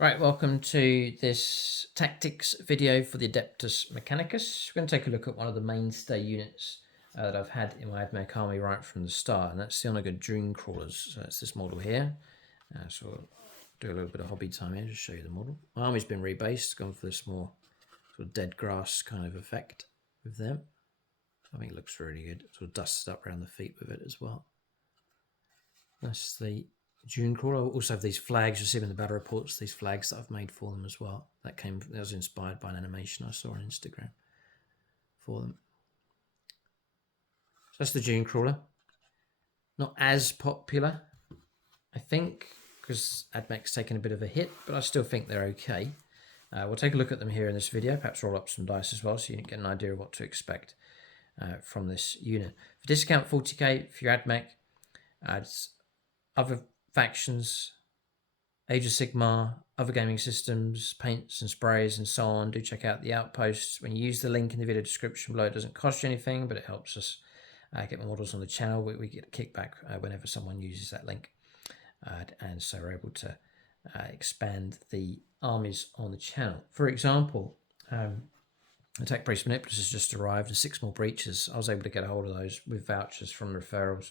Right, welcome to this tactics video for the Adeptus Mechanicus. We're going to take a look at one of the mainstay units that I've had in my AdMech army right from the start, and that's the ONAGAR Dunecrawlers. So that's this model here. So we'll do a little bit of hobby time here, just show you the model. My army's been rebased, gone for this more sort of dead grass kind of effect with them. I think it looks really good. Sort of dusted up around the feet with it as well. That's the Dunecrawler. I also have these flags you see in the battle reports, these flags that I've made for them as well. That was inspired by an animation I saw on Instagram for them. So that's the Dunecrawler. Not as popular, I think, because AdMech's taken a bit of a hit, but I still think they're okay. We'll take a look at them here in this video, perhaps roll up some dice as well so you can get an idea of what to expect from this unit. For discount 40k for your AdMech, it's other factions, Age of Sigmar, other gaming systems, paints and sprays and so on. Do check out the outposts. When you use the link in the video description below, it doesn't cost you anything, but it helps us get more models on the channel. We get a kickback whenever someone uses that link. And so we're able to expand the armies on the channel. For example, Attack Priest Manipulus has just arrived, and 6 more breaches. I was able to get a hold of those with vouchers from referrals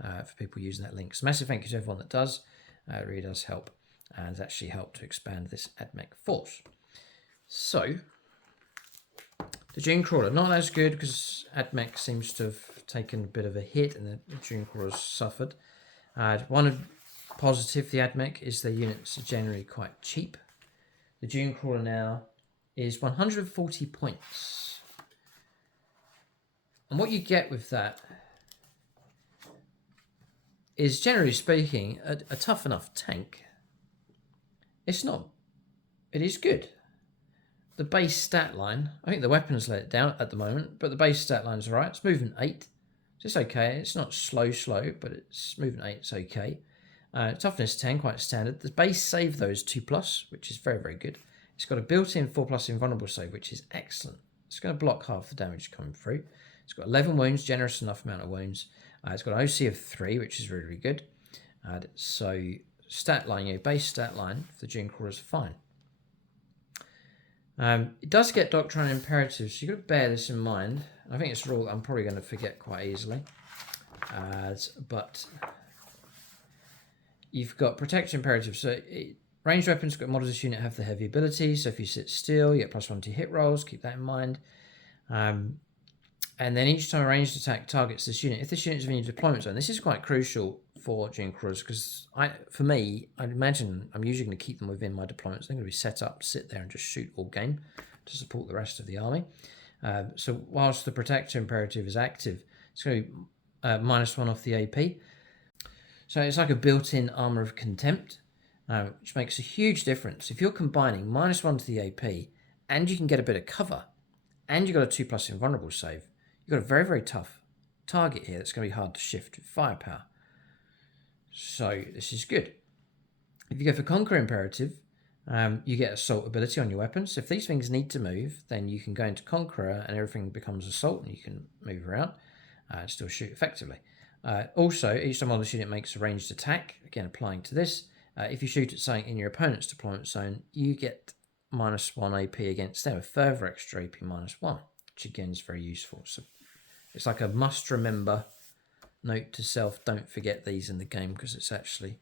for people using that link. So massive thank you to everyone that does. It really does help, and has actually helped to expand this AdMech force. So the Dunecrawler, not as good because AdMech seems to have taken a bit of a hit and the Dunecrawler has suffered. One positive, the AdMech, is their units are generally quite cheap. The Dunecrawler now is 140 points. And what you get with that is, generally speaking, a tough enough tank. It's not. It is good. The base stat line, I think the weapons let it down at the moment, but the base stat line's all right. It's movement 8. So it's okay. It's not slow, but it's movement 8. It's okay. Toughness 10, quite standard. The base save, though, is 2+, which is very, very good. It's got a built-in 4+ invulnerable save, which is excellent. It's going to block half the damage coming through. It's got 11 wounds, generous enough amount of wounds. It's got an OC of 3, which is really, really good. So stat line, base stat line for the Dunecrawler is fine. It does get Doctrine Imperatives, so you've got to bear this in mind. I think it's a rule I'm probably going to forget quite easily. But you've got Protect Imperative. So ranged weapons got models this unit have the heavy ability. So if you sit still, you get +1 to hit rolls. Keep that in mind. And then each time a ranged attack targets this unit, if this unit is in your deployment zone, this is quite crucial for Dunecrawlers because for me, I'd imagine I'm usually going to keep them within my deployment zone. They're going to be set up to sit there and just shoot all game to support the rest of the army. So whilst the Protector Imperative is active, it's going to be -1 off the AP. So it's like a built-in Armor of Contempt, which makes a huge difference. If you're combining -1 to the AP and you can get a bit of cover and you've got a 2+ invulnerable save, you've got a very, very tough target here that's going to be hard to shift with firepower. So this is good. If you go for Conquer Imperative, you get Assault ability on your weapons. So if these things need to move, then you can go into Conqueror and everything becomes Assault and you can move around and still shoot effectively. Also, each time on this unit makes a ranged attack, again applying to this, if you shoot at something in your opponent's deployment zone, you get -1 AP against them, a further extra AP -1, which again is very useful. So it's like a must remember note to self, don't forget these in the game because it's actually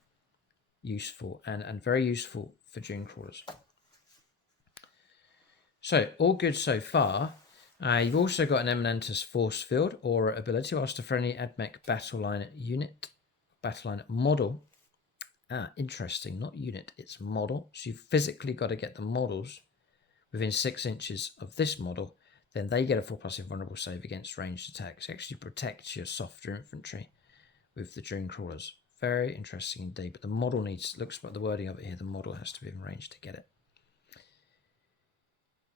useful and very useful for Dunecrawlers. So all good so far. You've also got an Eminentus Force Field or ability, whilst for any AdMech battle line unit, battle line model. Interesting, not unit, it's model. So you've physically got to get the models within 6 inches of this model. Then they get a 4+ invulnerable save against ranged attacks. It actually protects your softer infantry with the Dunecrawlers. Very interesting indeed. But the model looks like the wording of it here, the model has to be in range to get it.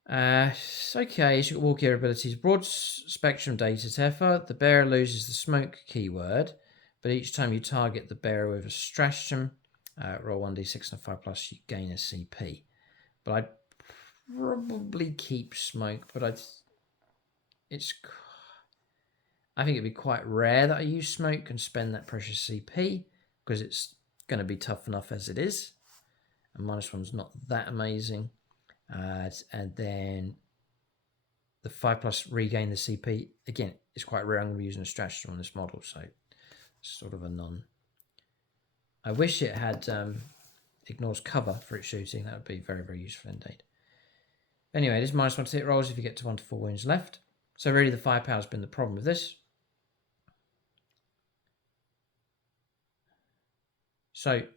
Okay, so you've got war gear abilities. Broad spectrum data Teffer. The bearer loses the smoke keyword, but each time you target the bearer with a stratagem, roll 1d6 and a 5+, you gain a CP. But I'd probably keep smoke, but I think it'd be quite rare that I use smoke and spend that precious CP because it's going to be tough enough as it is. and -1's not that amazing. And then the 5+ regain the CP. Again, it's quite rare. I'm going to be using a stratagem on this model, so it's sort of a none. I wish it had ignores cover for its shooting. That would be very, very useful indeed. Anyway, it is -1 to hit rolls if you get to 1 to 4 wounds left. So really the firepower has been the problem with this. So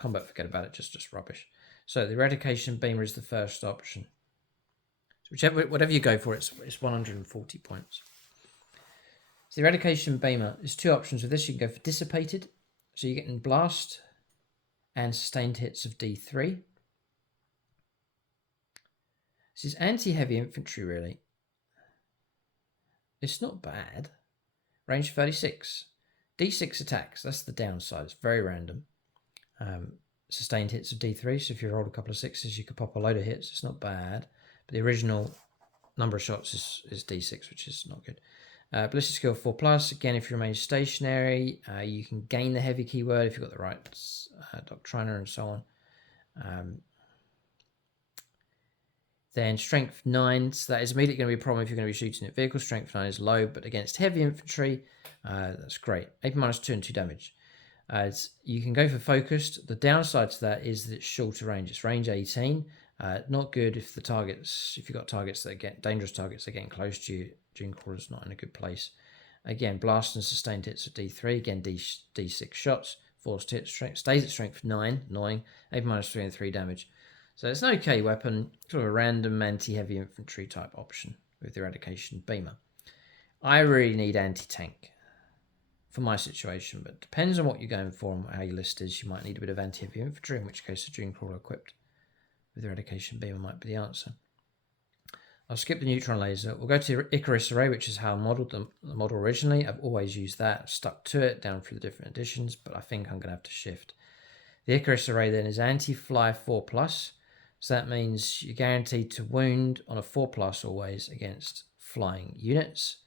combat, forget about it, just rubbish. So the eradication beamer is the first option. So whatever you go for, it's 140 points. So the eradication beamer is 2 options with this. You can go for dissipated, so you're getting blast and sustained hits of D3. This is anti-heavy infantry, really. It's not bad. Range 36. D6 attacks, that's the downside. It's very random. Sustained hits of D3, so if you roll a couple of 6s, you could pop a load of hits. It's not bad. But the original number of shots is D6, which is not good. Ballistic skill 4+. Again, if you remain stationary, you can gain the heavy keyword if you've got the right doctriner and so on. Then strength 9, so that is immediately going to be a problem if you're going to be shooting at vehicles. Strength 9 is low, but against heavy infantry, that's great. AP -2 and 2 damage. You can go for focused. The downside to that is that it's shorter range. It's range 18. Not good if you've got targets that get dangerous targets that are getting close to you. Dunecrawler's not in a good place. Again, blast and sustained hits of D3. Again, D6 shots. Forced hit strength stays at strength 9. Annoying. AP -3 and 3 damage. So it's an okay weapon, sort of a random anti-heavy infantry type option with the eradication beamer. I really need anti-tank for my situation, but depends on what you're going for and how your list is. You might need a bit of anti-heavy infantry, in which case a Dunecrawler equipped with the eradication beamer might be the answer. I'll skip the neutron laser. We'll go to Icarus Array, which is how I modeled the model originally. I've always used that, stuck to it down through the different editions, but I think I'm going to have to shift. The Icarus Array then is anti-fly 4+. So that means you're guaranteed to wound on a 4+ always against flying units.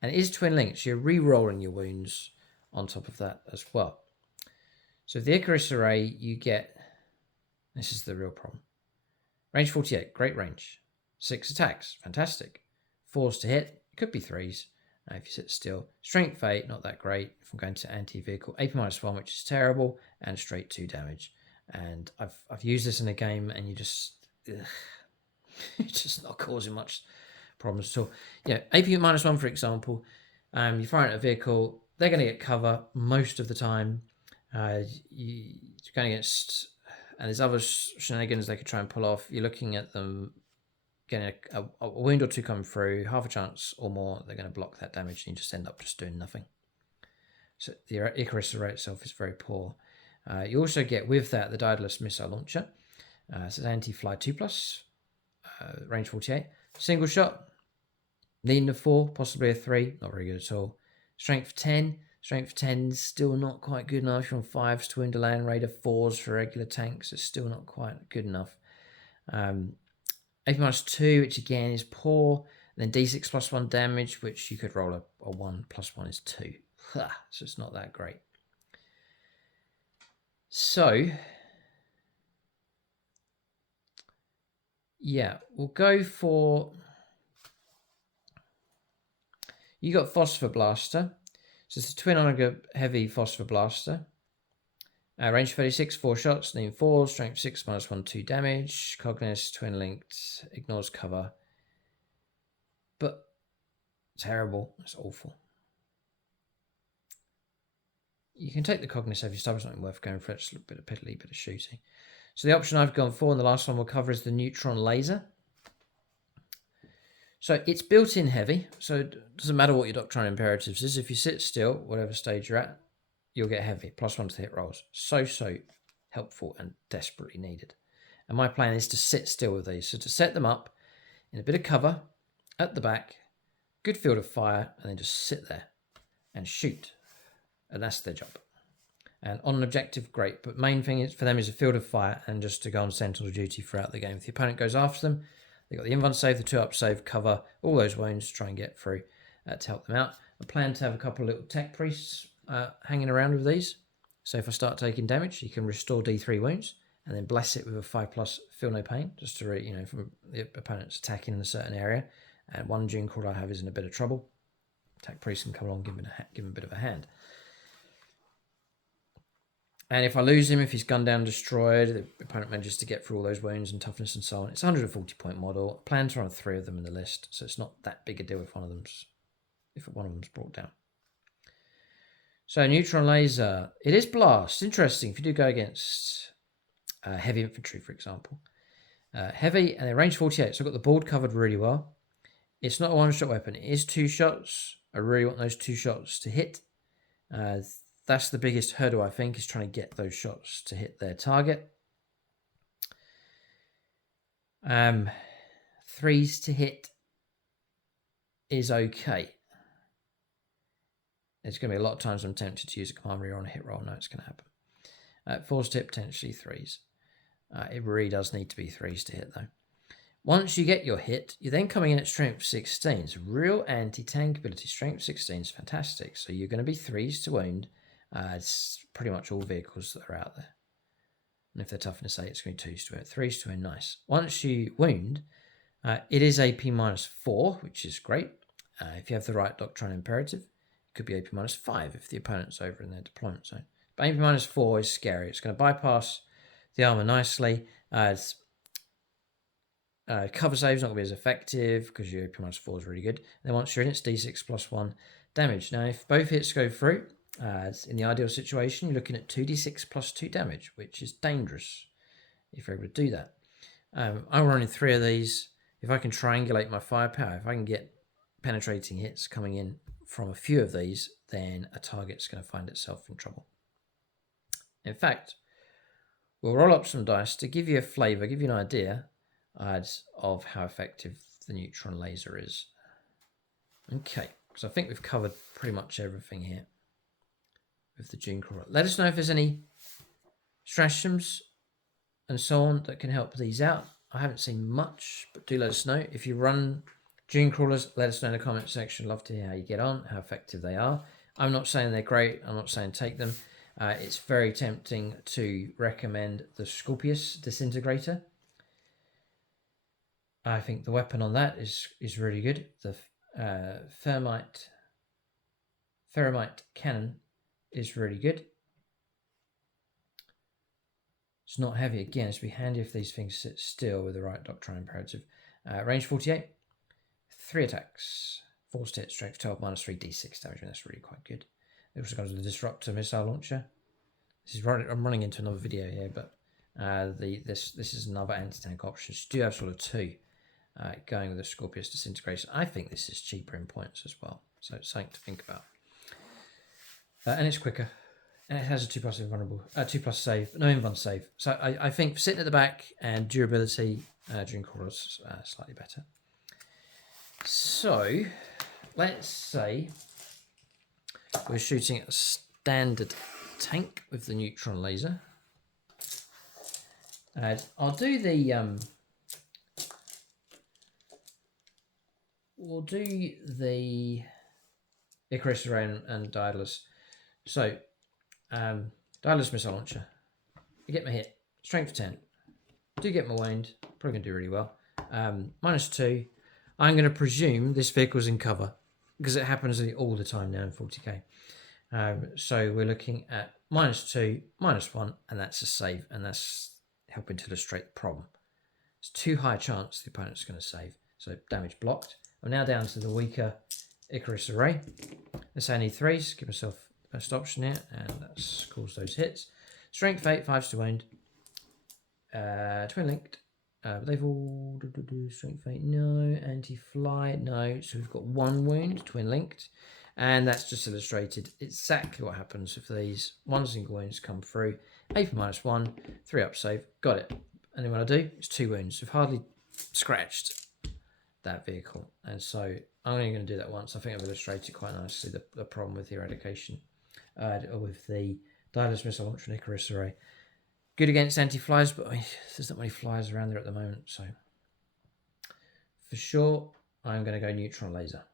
And it is twin linked, so you're re-rolling your wounds on top of that as well. So the Icarus Array, you get, this is the real problem. Range 48, great range. 6 attacks, fantastic. 4s to hit, could be 3s if you sit still. Strength 8, not that great. If I'm going to anti-vehicle, AP -1, which is terrible, and straight 2 damage. And I've used this in a game, and you're just not causing much problems at all. Yeah, AP -1, for example, you fire at a vehicle, they're going to get cover most of the time. You're going against, and there's other shenanigans they could try and pull off. You're looking at them getting a wound or 2 coming through, half a chance or more, they're going to block that damage, and you just end up just doing nothing. So the Icarus Array itself is very poor. You also get with that the Daedalus missile launcher. So it's anti-fly 2+, range 48. Single shot, needing a 4, possibly a 3, not very good at all. Strength 10. Strength 10 is still not quite good enough. You're on 5s to wound a land raider, 4s for regular tanks. It's still not quite good enough. AP -2, which again is poor. And then D6 +1 damage, which you could roll a 1 +1 is 2. So it's not that great. So, yeah, we'll go for, you got Phosphor Blaster. So it's a twin Onager heavy Phosphor Blaster. Range 36, 4 shots, name 4, strength 6, -1, 2 damage. Cognis, twin linked, ignores cover. But terrible, it's awful. You can take the Cognis if your stuff is not worth going for. It's a little bit of piddly, bit of shooting. So the option I've gone for, and the last one we'll cover, is the neutron laser. So it's built-in heavy, so it doesn't matter what your doctrine imperatives is. If you sit still, whatever stage you're at, you'll get heavy. +1 to hit rolls. So helpful and desperately needed. And my plan is to sit still with these. So to set them up in a bit of cover at the back, good field of fire, and then just sit there and shoot. And that's their job. And on an objective, great. But main thing is for them is a field of fire and just to go on sentinel duty throughout the game. If the opponent goes after them, they've got the invuln save, the 2-up save, cover, all those wounds, try and get through to help them out. I plan to have a couple of little tech priests hanging around with these. So if I start taking damage, you can restore D3 wounds. and then bless it with a 5+ feel no pain, just to from the opponent's attacking in a certain area. And one Dunecrawler I have is in a bit of trouble. Attack priest can come along, give him a bit of a hand. And if I lose him, if he's gunned down, destroyed, the opponent manages to get through all those wounds and toughness and so on. It's a 140-point model. I plan to run 3 of them in the list, so it's not that big a deal if one of them's brought down. So neutron laser, it is blast. Interesting. If you do go against heavy infantry, for example, heavy and they're range 48, so I've got the board covered really well. It's not a one-shot weapon. It is 2 shots. I really want those 2 shots to hit. That's the biggest hurdle, I think, is trying to get those shots to hit their target. 3s to hit is okay. There's going to be a lot of times I'm tempted to use a command reroll on a hit roll. No, it's going to happen. 4s to hit, potentially 3s. It really does need to be 3s to hit, though. Once you get your hit, you're then coming in at strength 16. So real anti-tank ability. Strength 16 is fantastic. So you're going to be 3s to wound. It's pretty much all vehicles that are out there. And if they're toughness 8, it's going to be 2s to wound. 3s to wound, nice. Once you wound, it is AP -4, which is great. If you have the right Doctrine Imperative, it could be AP -5 if the opponent's over in their deployment zone. But AP -4 is scary. It's going to bypass the armor nicely. Cover save's not going to be as effective because your AP -4 is really good. And then once you're in, it's D6 +1 damage. Now, if both hits go through, in the ideal situation, you're looking at 2d6 +2 damage, which is dangerous if you're able to do that. I'm running 3 of these. If I can triangulate my firepower, if I can get penetrating hits coming in from a few of these, then a target's going to find itself in trouble. In fact, we'll roll up some dice to give you a flavour, give you an idea of how effective the neutron laser is. Okay, so I think we've covered pretty much everything here with the Dunecrawler. Let us know if there's any stratagems and so on that can help these out. I haven't seen much, but do let us know. If you run Dunecrawlers, let us know in the comment section. Love to hear how you get on, how effective they are. I'm not saying they're great. I'm not saying take them. It's very tempting to recommend the Scorpius Disintegrator. I think the weapon on that is really good. The Ferromite Cannon is really good. It's not heavy. Again, it's be handy if these things sit still with the right Doctrine Imperative. Range 48, 3 attacks, 4 to hit, strength 12, -3 d6 damage, and that's really quite good. It also comes with a Disruptor missile launcher. I'm running into another video here, but this is another anti-tank option. So you do have sort of 2 going with the Scorpius Disintegration. I think this is cheaper in points as well, so it's something to think about. And it's quicker, and it has a 2+ invulnerable, 2+ save, no invuln save. So I think sitting at the back and durability, Dunecrawlers slightly better. So let's say we're shooting at a standard tank with the neutron laser. I'll do the we'll do the Icarus Array and Daedalus. So Daedalus missile launcher. I get my hit, strength 10. Do get my wound, probably gonna do really well. -2. I'm going to presume this vehicle's in cover because it happens all the time now in 40k. So we're looking at -2, -1, and that's a save, and that's helping to illustrate the problem. It's too high a chance the opponent's going to save. So damage blocked. I'm now down to the weaker Icarus Array. Let's say I need 3s, give myself the best option here, and that's cause those hits. Strength 8, 5s to wound. Twin linked. But they've all strength 8, no. Anti-fly, no. So we've got 1 wound, twin linked, and that's just illustrated exactly what happens if these 1 single wounds come through. AP -1, 3 up save, got it. And then what I do is 2 wounds. We've hardly scratched that vehicle, and so I'm only going to do that once. I think I've illustrated quite nicely the problem with the eradication, with the Daedalus missile launcher and Icarus Array. Good against anti-flies, but there's not many flies around there at the moment, so for sure I'm going to go neutron laser.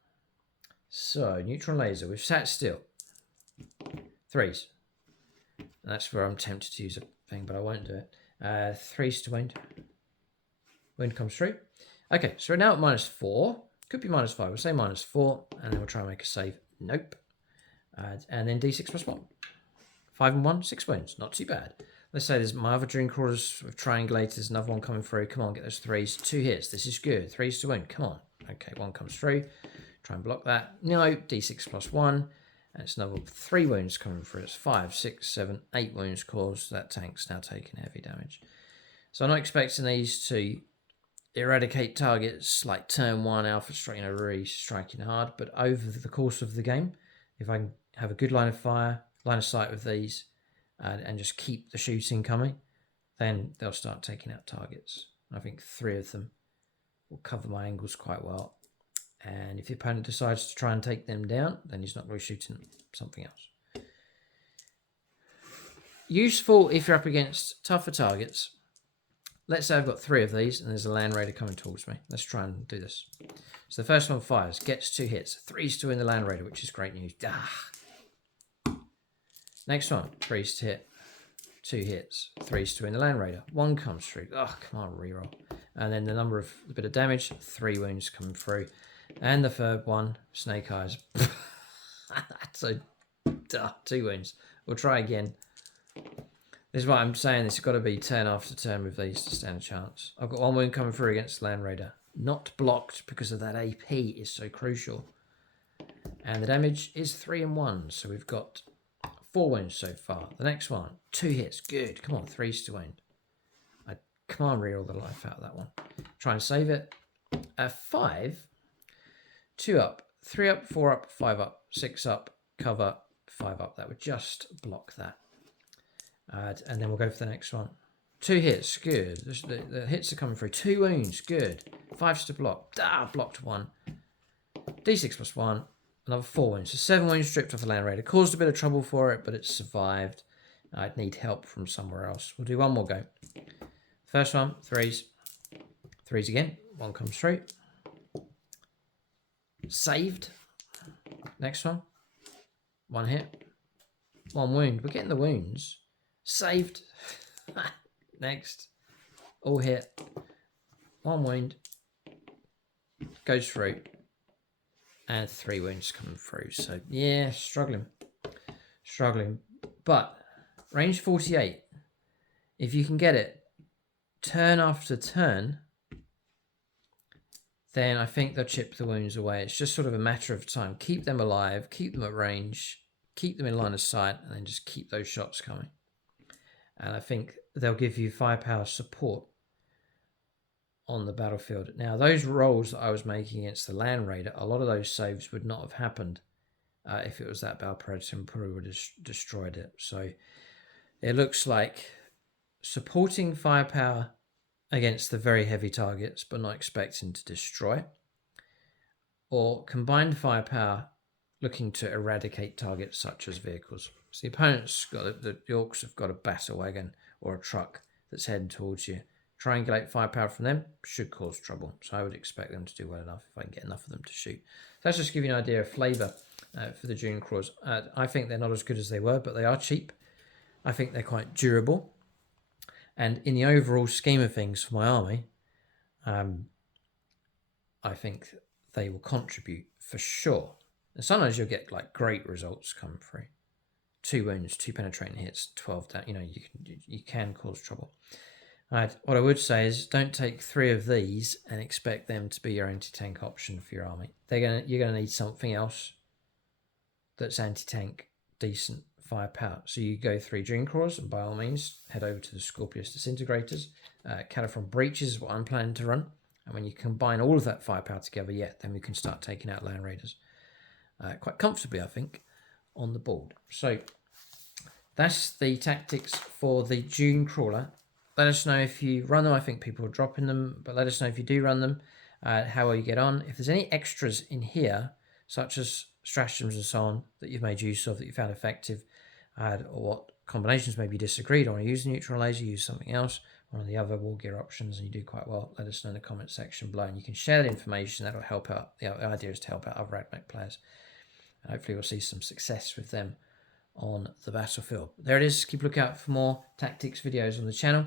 So neutron laser, we've sat still. 3s. And that's where I'm tempted to use a thing, but I won't do it. 3s to wound. Wound comes through. Okay, so we're now at -4. Could be -5. We'll say -4, and then we'll try and make a save. Nope. And then D6 plus 1. 5 and 1, 6 wounds. Not too bad. Let's say there's my other Dunecrawlers with triangulators, another one coming through. Come on, get those 3s. 2 hits. This is good. 3s to wound. Come on. Okay, 1 comes through. Try and block that. No, D6 plus 1. And it's another 3 wounds coming through. It's 5, 6, 7, 8 wounds caused. That tank's now taking heavy damage. So I'm not expecting these to eradicate targets like turn 1 alpha strike, really striking hard. But over the course of the game, if I can have a good line of sight with these, and just keep the shooting coming, then they'll start taking out targets. I think 3 of them will cover my angles quite well. And if the opponent decides to try and take them down, then he's not really shooting something else. Useful if you're up against tougher targets. Let's say I've got 3 of these and there's a Land Raider coming towards me. Let's try and do this. So the first one fires, gets 2 hits. 3's to win the Land Raider, which is great news. Next one, 3's to hit. 2 hits. 3's to win the Land Raider. 1 comes through. Oh, come on, reroll. And then the bit of damage, 3 wounds coming through. And the third one, Snake Eyes. So, 2 wounds. We'll try again. This is what I'm saying. This has got to be turn after turn with these to stand a chance. I've got 1 wound coming through against Land Raider. Not blocked because of that AP is so crucial. And the damage is 3 and 1. So we've got 4 wounds so far. The next one, 2 hits. Good. Come on, 3's to wound. I can't reroll the life out of that one. Try and save it. 5. 2 up, 3 up, 4 up, 5 up, 6 up, cover, 5 up. That would just block that. And then we'll go for the next one. 2 hits, good. The hits are coming through. 2 wounds, good. 5's to block. Blocked 1. D6 plus 1. Another 4 wounds. So 7 wounds stripped off the Land Raider. Caused a bit of trouble for it, but it survived. I'd need help from somewhere else. We'll do 1 more go. First one, 3s. 3s again. 1 comes through. Saved. Next one. 1 hit. 1 wound. We're getting the wounds. Saved. Next. All hit. 1 wound. Goes through. And 3 wounds coming through. So, yeah, struggling. But, range 48. If you can get it turn after turn, then I think they'll chip the wounds away. It's just sort of a matter of time. Keep them alive, keep them at range, keep them in line of sight, and then just keep those shots coming. And I think they'll give you firepower support on the battlefield. Now, those rolls that I was making against the Land Raider, a lot of those saves would not have happened if it was that Battle Predator, and probably would have destroyed it. So it looks like supporting firepower against the very heavy targets, but not expecting to destroy, or combined firepower looking to eradicate targets such as vehicles. So the opponent's got the Orcs have got a battle wagon or a truck that's heading towards you. Triangulate firepower from them should cause trouble. So I would expect them to do well enough if I can get enough of them to shoot. So that's just give you an idea of flavour for the Dunecrawlers. I think they're not as good as they were, but they are cheap. I think they're quite durable. And in the overall scheme of things for my army, I think they will contribute for sure. And sometimes you'll get like great results come through. 2 wounds, 2 penetrating hits, 12 down. You can cause trouble. What I would say is don't take 3 of these and expect them to be your anti-tank option for your army. You're gonna need something else that's anti-tank, decent firepower. So you go 3 Dunecrawlers, and by all means head over to the Scorpius Disintegrators. Cataphron Breaches is what I'm planning to run, and when you combine all of that firepower together, then we can start taking out Land Raiders quite comfortably, I think, on the board. So that's the tactics for the Dunecrawler. Let us know if you run them. I think people are dropping them, but let us know if you do run them, how well you get on. If there's any extras in here, such as stratagems and so on, that you've made use of, that you found effective, or what combinations maybe you disagreed on, or use a neutral laser, use something else, one of the other war gear options, and you do quite well, let us know in the comment section below, and you can share that information. That'll help out. The idea is to help out other AdMech players. Hopefully we'll see some success with them on the battlefield. There it is. Keep a lookout for more tactics videos on the channel.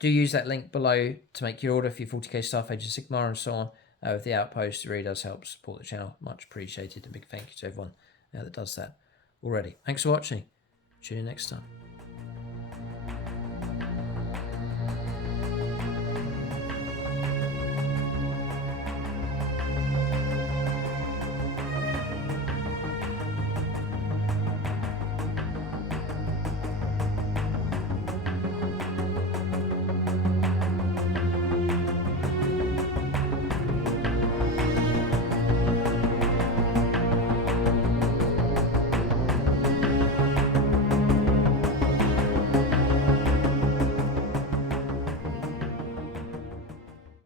Do use that link below to make your order for your 40k Staff Age of Sigmar and so on. With the Outpost, it really does help support the channel. Much appreciated. A big thank you to everyone that does that already. Thanks for watching. Tune in next time.